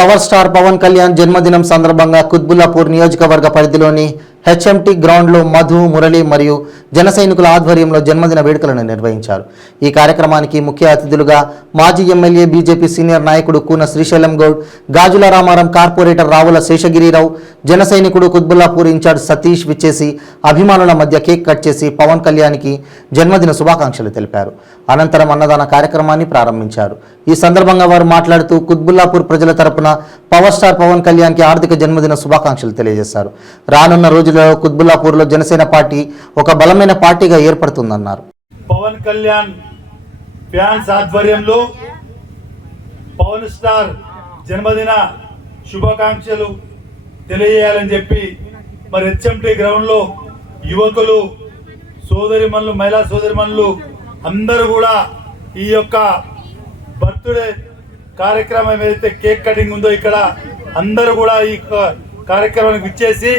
Power star Pawan Kalyan జన్మదినం సందర్భంగా కుత్బుల్లాపూర్ నియోజకవర్గ పరిధిలోని హెచ్ఎంటీ గ్రౌండ్లో మధు మురళి మరియు జన సైనికుల ఆధ్వర్యంలో జన్మదిన వేడుకలను నిర్వహించారు. ఈ కార్యక్రమానికి ముఖ్య అతిథులుగా మాజీ ఎమ్మెల్యే బీజేపీ సీనియర్ నాయకుడు కూన శ్రీశైలం గౌడ్, గాజుల రామారం కార్పొరేటర్ రావుల శేషగిరిరావు, జన సైనికుడు కుత్బుల్లాపూర్ ఇన్ఛార్జ్ సతీష్ విచ్చేసి అభిమానుల మధ్య కేక్ కట్ చేసి పవన్ కళ్యాణ్కి జన్మదిన శుభాకాంక్షలు తెలిపారు. అనంతరం అన్నదాన కార్యక్రమాన్ని ప్రారంభించారు. ఈ సందర్భంగా వారు మాట్లాడుతూ కుత్బుల్లాపూర్ ప్రజల తరపున పవర్ స్టార్ పవన్ కళ్యాణ్కి ఆర్థిక జన్మదిన శుభాకాంక్షలు తెలియజేశారు. రానున్న రోజుల్లో కుత్బుల్లాపూర్లో జనసేన పార్టీ ఒక బలమైన పార్టీగా ఏర్పడుతుందన్నారు. పవన్ కళ్యాణ్ ఫ్యాన్స్ ఆధ్వర్యంలో పవన్ స్టార్ జన్మదిన శుభాకాంక్షలు తెలియజేయాలని చెప్పి మరి హెచ్ఎంటీ గ్రౌండ్ లో యువకులు సోదరిమణులు మహిళా సోదరిమణులు అందరూ కూడా ఈ యొక్క బర్త్డే కార్యక్రమం ఏదైతే కేక్ కటింగ్ ఉందో ఇక్కడ అందరూ కూడా ఈ కార్యక్రమానికి విచ్చేసి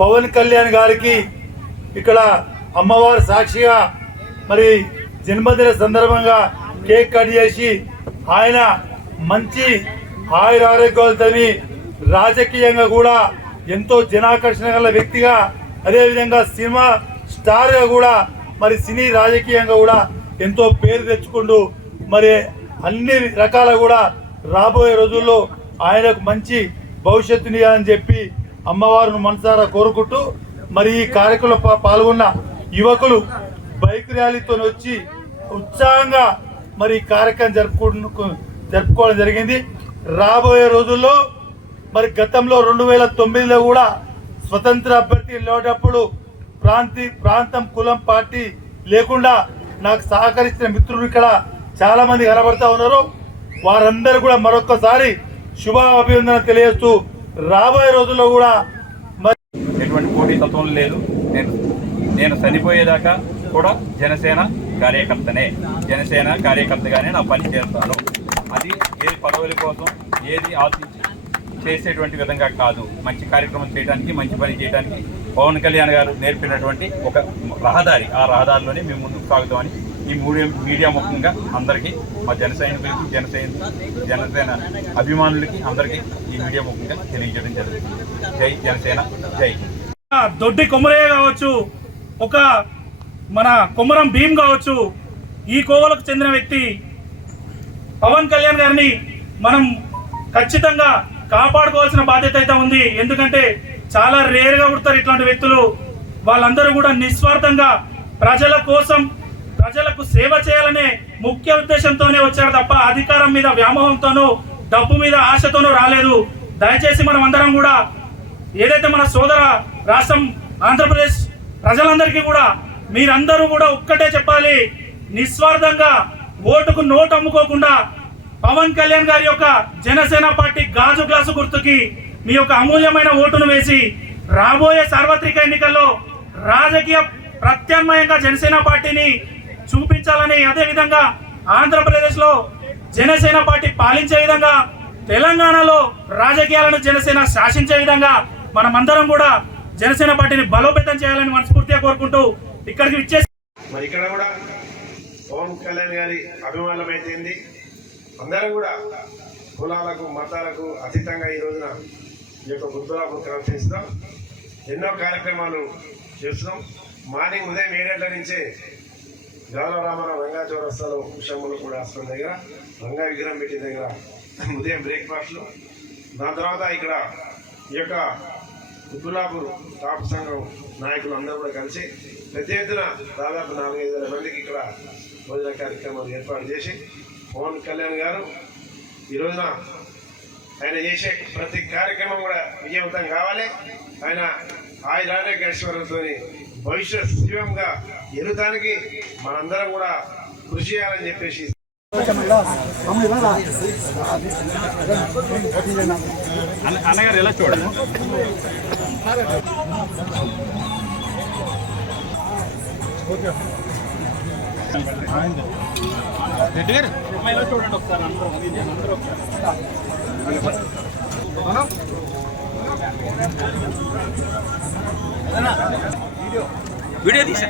పవన్ కళ్యాణ్ గారికి ఇక్కడ అమ్మవారి సాక్షిగా మరి జన్మదిన సందర్భంగా కేక్ కట్ చేసి ఆయన మంచి ఆయుర ఆరోగ్యాలతోని రాజకీయంగా కూడా ఎంతో జనాకర్షణ గల వ్యక్తిగా, అదేవిధంగా సినిమా స్టార్గా కూడా మరి సినీ రాజకీయంగా కూడా ఎంతో పేరు తెచ్చుకుంటూ మరి అన్ని రకాల కూడా రాబోయే రోజుల్లో ఆయనకు మంచి భవిష్యత్తుని అని చెప్పి అమ్మవారిని మనసారా కోరుకుంటూ మరి ఈ కార్యక్రమంలో పాల్గొన్న యువకులు బైక్ ర్యాలీతో వచ్చి ఉత్సాహంగా మరి ఈ కార్యక్రమం జరుపుకోవడం జరిగింది. రాబోయే రోజుల్లో మరి గతంలో 2009లో కూడా స్వతంత్ర అభ్యర్థి లేటప్పుడు ప్రాంతం కులం పార్టీ లేకుండా నాకు సహకరించిన మిత్రులు ఇక్కడ చాలా మంది కనబడతా ఉన్నారు. వారందరూ కూడా మరొక్కసారి శుభ అభినందన తెలియజేస్తూ రాబోయే రోజుల్లో కూడా ఎటువంటి పోటీ తత్వం లేదు. నేను చనిపోయేదాకా కూడా జనసేన కార్యకర్తగానే నా పని చేస్తాను. అది ఏది పదవుల కోసం ఏది ఆశించి చేసేటువంటి విధంగా కాదు. మంచి కార్యక్రమం చేయడానికి, మంచి పని చేయడానికి పవన్ కళ్యాణ్ గారు నేర్పినటువంటి ఒక రహదారి, ఆ రహదారిలోనే మేము ముందుకు సాగుతామని ఈ మీడియా ముఖ్యంగా అందరికీ, మా జన సైనికులకి జనసేన అభిమానులకి అందరికీ ఈ మీడియా ముఖ్యంగా తెలియజేయడం జరుగుతుంది. జై జనసేన, జై. దొడ్డి కొమరయ్య కావచ్చు, ఒక మన కొమరం భీమ్ కావచ్చు, ఈ కోవలకు చెందిన వ్యక్తి పవన్ కళ్యాణ్ గారిని మనం ఖచ్చితంగా కాపాడుకోవాల్సిన బాధ్యత అయితే ఉంది. ఎందుకంటే చాలా రేర్గా పుడతారు ఇట్లాంటి వ్యక్తులు. వాళ్ళందరూ కూడా నిస్వార్థంగా ప్రజల కోసం, ప్రజలకు సేవ చేయాలనే ముఖ్య ఉద్దేశంతోనే వచ్చారు తప్ప అధికారం మీద వ్యామోహంతోనూ, డబ్బు మీద ఆశతోనూ రాలేదు. దయచేసి మనం అందరం కూడా ఏదైతే మన సోదర రాష్ట్రం ఆంధ్రప్రదేశ్ ప్రజలందరికీ కూడా మీరందరూ కూడా ఒక్కటే చెప్పాలి, నిస్వార్థంగా ఓటుకు నోటు అమ్ముకోకుండా పవన్ కళ్యాణ్ గారి యొక్క జనసేన పార్టీ గాజు గ్లాసు గుర్తుకి మీ యొక్క అమూల్యమైన ఓటును వేసి రాబోయే సార్వత్రిక ఎన్నికల్లో రాజకీయ ప్రత్యామ్నాయంగా జనసేన పార్టీని చూపించాలని, అదేవిధంగా ఆంధ్రప్రదేశ్లో జనసేన పార్టీ పాలించే విధంగా, తెలంగాణలో రాజకీయాలను జనసేన శాసించే విధంగా మనమందరం కూడా జనసేన పార్టీని బలోపేతం చేయాలని మనస్ఫూర్తిగా కోరుకుంటూ ఇక్కడికి విచ్చేసి మరి ఇక్కడ కూడా పవన్ కళ్యాణ్ గారి అభిమానం అయితేంది, అందరం కూడా కులాలకు మతాలకు అతీతంగా ఈ రోజున ఈ యొక్క కుత్బుల్లాపూర్ కాన్ఫరెన్స్లో ఎన్నో కార్యక్రమాలు చేస్తున్నాం. మార్నింగ్ ఉదయం 7 గంటల నుంచే గాజుల రామారావు రంగా చౌరస్తాలో ఉషమ్మలు కూడా హాస్పిటల్ దగ్గర రంగా విగ్రహం పెట్టిన దగ్గర ఉదయం బ్రేక్ఫాస్ట్లు, దాని తర్వాత ఇక్కడ ఈ యొక్క కుత్బుల్లాపూర్ టాప్ సంఘం నాయకులు అందరూ కూడా కలిసి పెద్ద ఎత్తున దాదాపు 4-5 మందికి ఇక్కడ భోజన కార్యక్రమాలు ఏర్పాటు చేసి పవన్ కళ్యాణ్ గారు ఈ రోజున ఆయన చేసే ప్రతి కార్యక్రమం కూడా విజయవంతం కావాలి. ఆయన ఆయురారోగ్య ఐశ్వర్యంతో భవిష్యత్ శివంగా ఎదుగుతానికి మనందరం కూడా కృషి చేయాలని చెప్పేసి అన్నగారు ఎలా చూడండి. చూడండి ఒకసారి అందరూ వీడియో తీసా